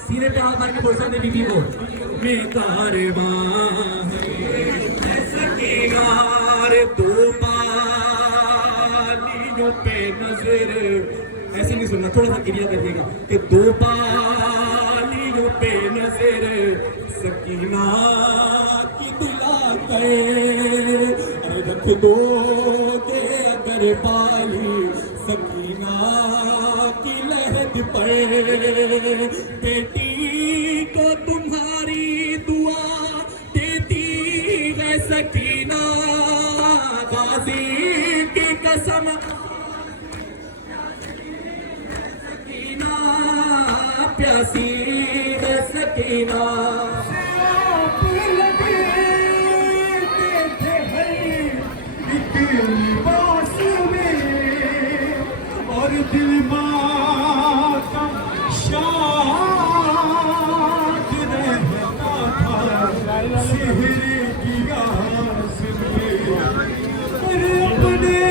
सीने पे हाथ मार के बोल सकते बीबी को मैं कारवां सकीनार दो पालियों पे नजर, ऐसे नहीं सुनना, थोड़ा सा क्रिया करिएगा कि दो पालियों पे नजर सकीना की दिला कर रख दो के अगर पाली सकीना की लहद पर, बेटी को तुम्हारी दुआ देती है सकीना, गाजी की कसम सकीना, प्यासी है सकीना। दिल माता शाद रहता था शहर की आस में, पर अपने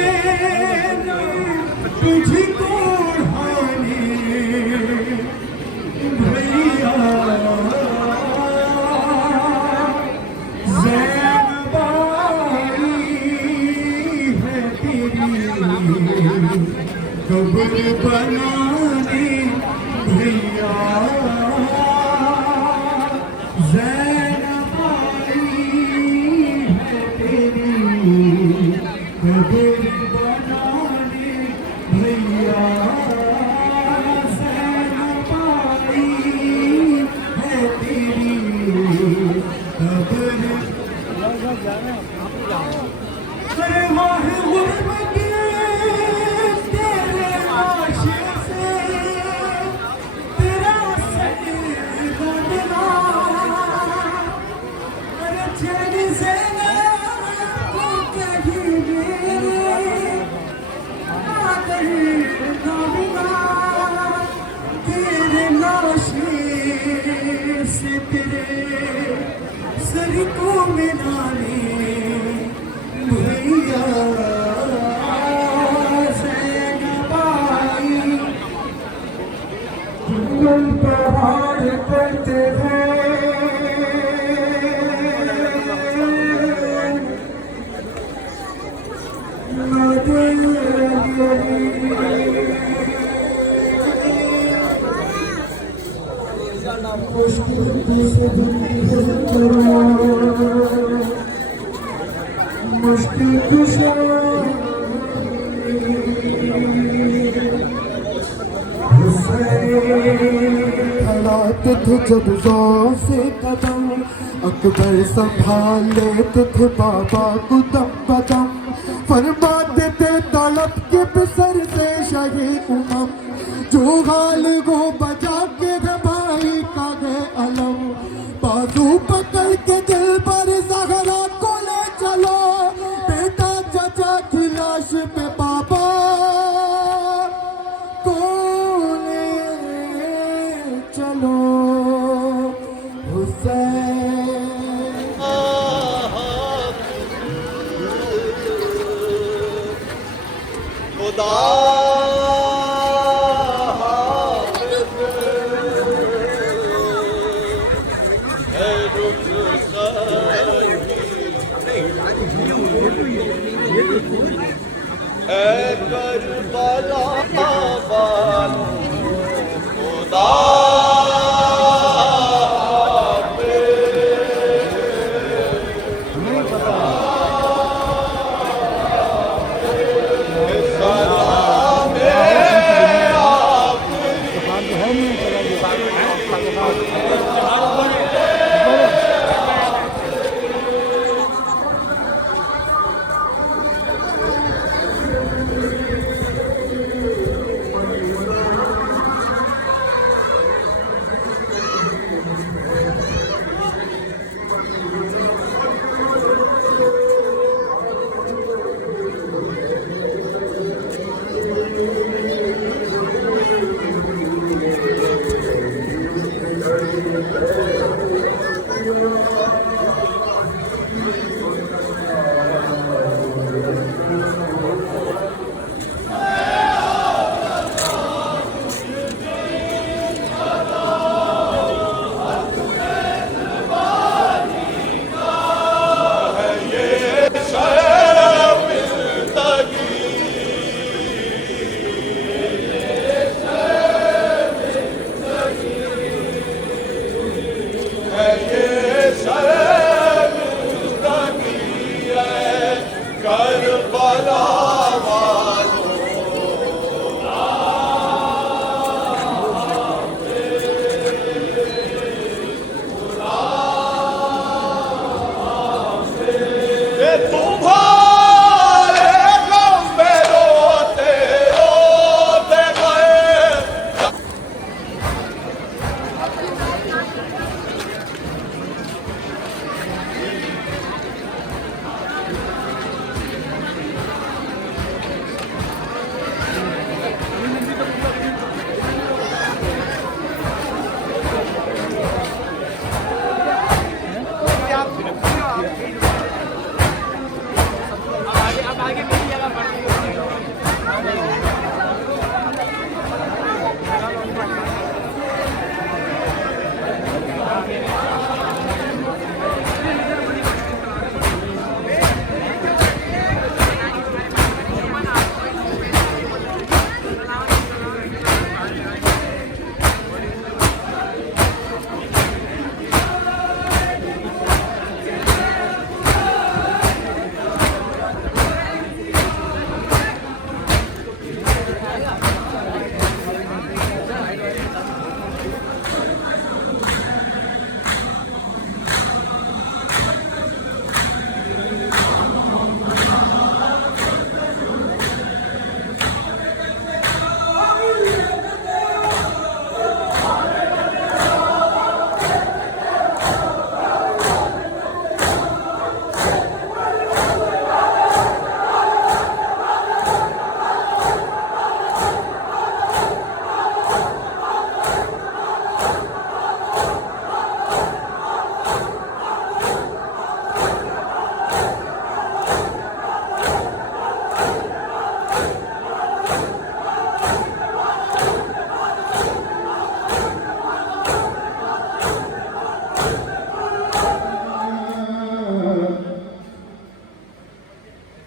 तुझको ढाने भैया ज़ैनबाई है तेरी कब्र बनाने भैया, ज़ैनबाई है तेरी कब्र बनाने भैया, ज़ैनबाई है तेरी कब्र। अरे वाह गुरबत सर को मिलाने भैया, ज़ैनबाई तुम प्रहार करते हैं मुश्किल कुशा खड़ाते थे जब ज़ौर से कदम, अकबर संभाल लेते थे बाबा को दम बदम, फरमाते थे तड़प के बिसर से शाही उमम, जो हाल को बजा के भाई का गए अलम, बाजू पकड़ के दिल पर ज़हरा को ले चलो, बेटा चाचा की लाश पे बाबा को ले चलो, हुसैन खुदा है करबला वालों खुदा करबला वालों ये तुम्हारे गम पे रोते रोते गए।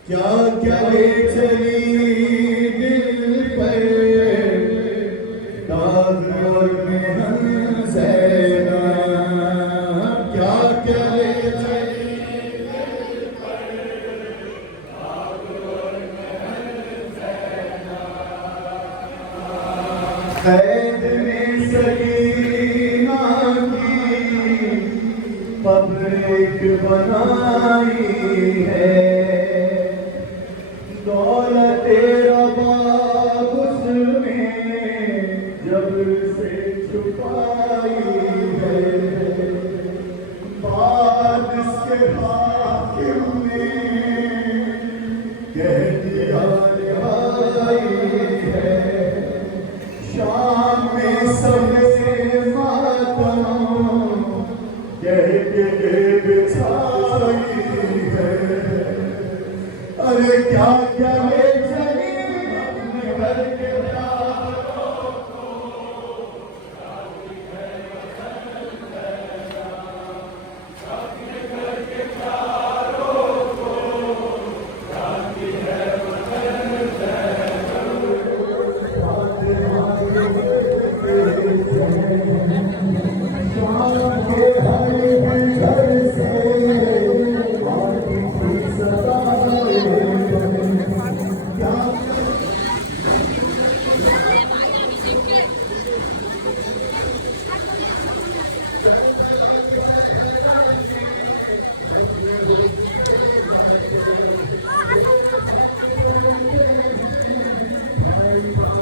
क्या क्या ले चली दिल पर दाग और मेहन ज़ैना, क्या क्या ले चली दिल पर दाग और मेहन ज़ैना, कैद में सकीना की पब्लिक बनाई है, दौलत रबाब उसमें जब से छुपाई है, बाद इसके हाकिम ने कह दिया रिहाई है, शाम में सबसे मातम कह के बिछाई है। अरे क्या क्या ले चली Bye.